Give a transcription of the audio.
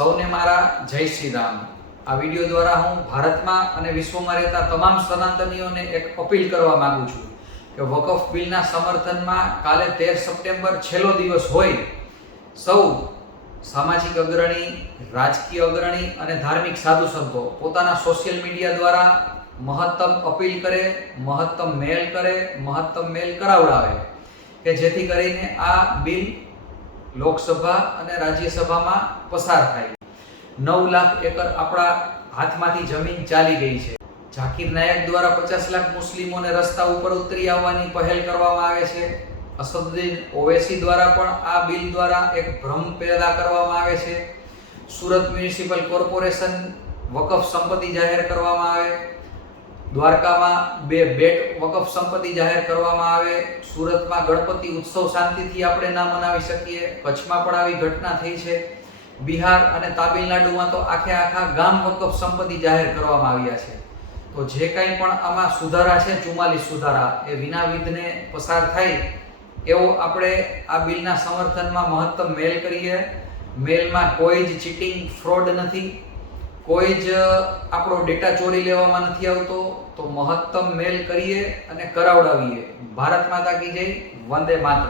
સૌને મારા જય શ્રી રામ. આ વીડિયો દ્વારા હું ભારતમાં અને વિશ્વમાં રહેતા તમામ સનાતનીઓને એક અપીલ કરવા માંગુ છું કે વકફ બિલના સમર્થનમાં કાલે તેર સપ્ટેમ્બર છેલ્લો દિવસ હોય. સૌ સામાજિક અગ્રણી, રાજકીય અગ્રણી અને ધાર્મિક સાધુ સંતો પોતાના સોશિયલ મીડિયા દ્વારા મહત્તમ અપીલ કરે, મહત્તમ મેલ કરે, મહત્તમ મેલ કરાવડાવે કે જેથી કરીને આ બિલ લોકસભા અને રાજ્યસભામાં પસાર થાય નવ લાખ એકર આપણા હાથમાંથી જમીન ચાલી ગઈ છે. ઝાકીર નાયક દ્વારા પચાસ લાખ મુસ્લિમોને રસ્તા ઉપર ઉતરી આવવાની પહેલ કરવામાં આવે છે. અસદુદ્દીન ઓવેસી દ્વારા પણ આ બિલ દ્વારા એક ભ્રમ પેદા કરવામાં આવે છે. સુરત મ્યુનિસિપલ કોર્પોરેશન વકફ સંપત્તિ જાહેર કરવામાં આવે. દ્વારકામાં બે બેટ વકફ સંપત્તિ જાહેર કરવામાં આવે, સુરતમાં ગણપતિ ઉત્સવ શાંતિથી આપણે ના મનાવી શકીએ, કચ્છમાં પણ આવી ઘટના થઈ છે. બિહાર અને તામિલનાડુમાં તો આખે આખા ગામ વકફ સંપત્તિ જાહેર કરવામાં આવ્યા છે. તો જે કાંઈ પણ આમાં સુધારા છે, ચુમ્માલીસ સુધારા, એ વિના વિઘ્ને પસાર થાય એવો આપણે આ બિલના સમર્થનમાં મહત્તમ મેલ કરીએ. મેલમાં કોઈ જ ચીટિંગ, ફ્રોડ નથી. કોઈ જ આપણો ડેટા ચોરી લેવામાં નથી આવતો, તો મહત્તમ મેલ કરીએ અને કરાવડાવીએ. ભારત માતા કી જય, વંદે માતરમ.